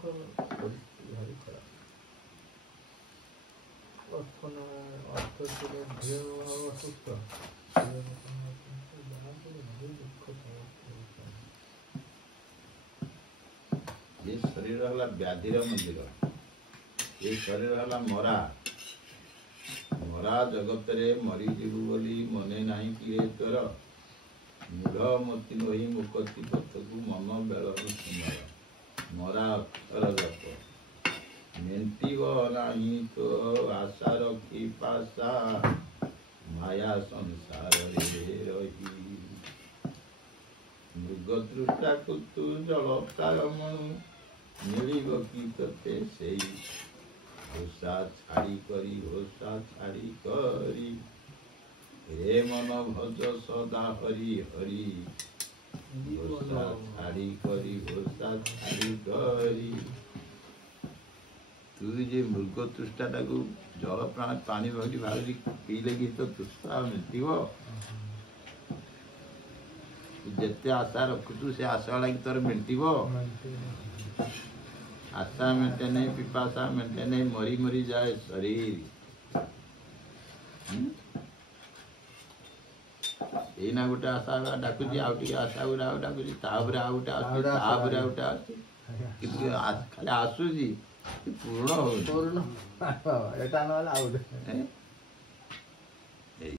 ପରିସ୍ଥିତି ଭାରି ଖରାପ। ଅର୍ଥ ଥିଲେ ଝିଅ ଅସୁସ୍ଥ, ଭାରି ଦୁଃଖ ସମସ୍ତ। ଏ ଶରୀର ହେଲା ବ୍ୟାଧିର ମନ୍ଦିର, ଏ ଶରୀର ହେଲା ମରା। ମରା ଜଗତରେ ମରିଯିବୁ ବୋଲି ମନେ ନାହିଁ କିଏ ତୋର। ମୂଢ଼ ମତି ନୋହି ମୁକତି ପଥକୁ ମନ ବେଳରୁ ସୁନ୍ଦର। ମରା ଅକ୍ଷର ଜପ ମେଣ୍ଟିବ ନାହିଁ ତ ଆଶା ରଖି ପାଶା, ମାୟା ସଂସାରରେ ରହି। ମୃଗତୃଷ୍ଣାକୁ ତୁ ଜଳ ପ୍ରାୟମଣୁ, ମିଳିବ କି ତତେ ସେଇ ହୋସା ଛାଡ଼ି କରି। ହୋସା ଛାଡ଼ି କରି ରେ ମନ ଭଜ ସଦା ହରି ହରି। ହୋସା ଛାଡ଼ି କରି, ହୋସା ଛାଡ଼ି କରି। ତୁ ଯେ ମୃଗ ତୃଷ୍ଣାଟାକୁ ଜଳ ପାଣି ଭଳି ଭାବୁଛି ପିଇଲେ କି ତ ତୃଷ୍ଣା ମେଣ୍ଟିବ? ଯେତେ ଆଶା ରଖୁଛୁ ସେ ଆଶା ଲାଗି ତୋର ମେଣ୍ଟିବ? आशा मेटे नहीं, पिपाशा मेटे नहीं, मरी मरी जाए शरीर। एना गोटे आशा डाकुची, आउ टिके आशा गुड़ा डाकुची, तापरे आउ गोटे आसुची, तापरे आउ गोटे आसुची, किंतु खाली आसुची पूर्ण हो। पूर्ण एटा नहले आउ